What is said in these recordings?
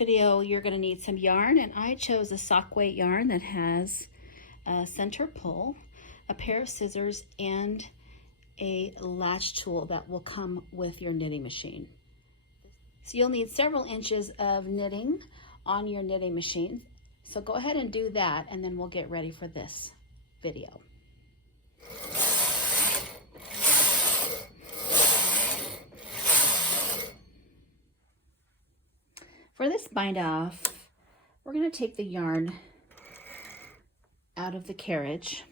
video, you're going to need some yarn, and I chose a sock weight yarn that has a center pull, a pair of scissors, and a latch tool that will come with your knitting machine. So you'll need several inches of knitting on your knitting machine. So go ahead and do that, and then we'll get ready for this video. For this bind off, we're going to take the yarn out of the carriage,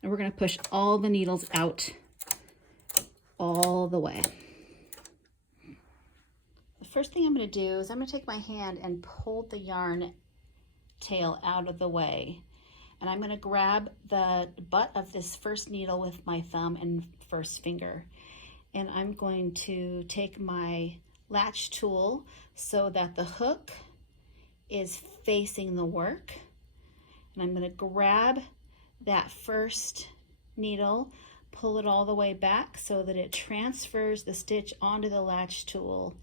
and we're going to push all the needles out all the way. The first thing I'm going to do is I'm going to take my hand and pull the yarn tail out of the way, and I'm going to grab the butt of this first needle with my thumb and first finger, and I'm going to take my latch tool so that the hook is facing the work, and I'm going to grab that first needle, pull it all the way back so that it transfers the stitch onto the latch tool,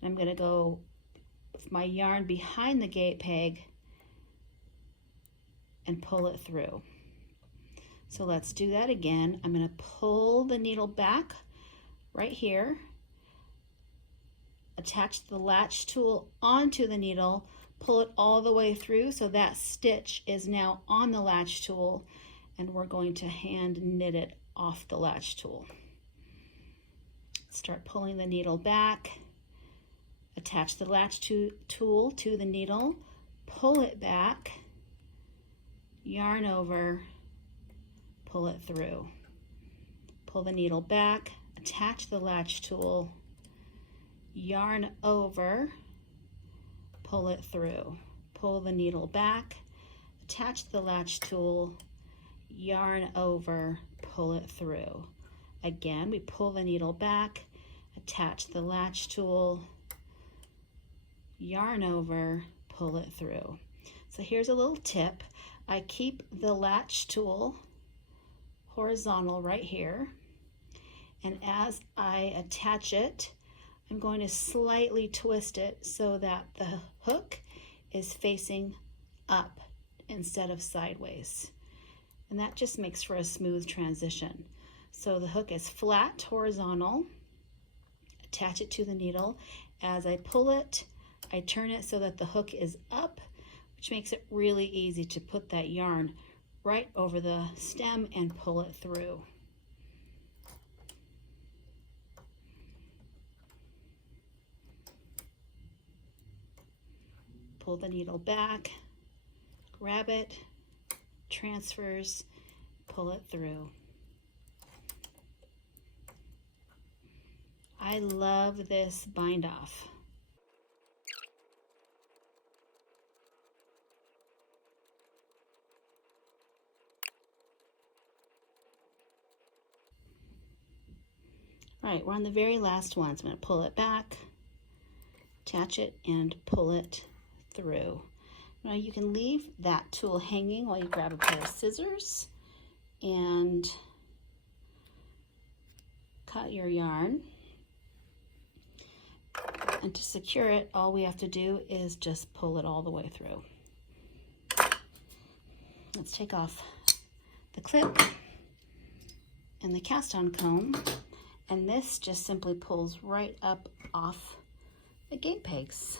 and I'm going to go with my yarn behind the gate peg and pull it through. So let's do that again. I'm going to pull the needle back right here, attach the latch tool onto the needle, pull it all the way through so that stitch is now on the latch tool, and we're going to hand knit it off the latch tool. Start pulling the needle back, attach the latch tool to the needle, pull it back, yarn over, pull it through. Pull the needle back, attach the latch tool, yarn over, pull it through. Pull the needle back, attach the latch tool, yarn over, pull it through. Again, we pull the needle back, attach the latch tool, yarn over, pull it through. So here's a little tip. I keep the latch tool horizontal right here, and as I attach it, I'm going to slightly twist it so that the hook is facing up instead of sideways. And that just makes for a smooth transition. So the hook is flat, horizontal, attach it to the needle. As I pull it, I turn it so that the hook is up, which makes it really easy to put that yarn right over the stem and pull it through. Pull the needle back, grab it, transfers, pull it through. I love this bind off. All right, we're on the very last one, so I'm going to pull it back, attach it, and pull it through. Now you can leave that tool hanging while you grab a pair of scissors and cut your yarn. And to secure it, all we have to do is just pull it all the way through. Let's take off the clip and the cast-on comb, and this just simply pulls right up off the gate pegs.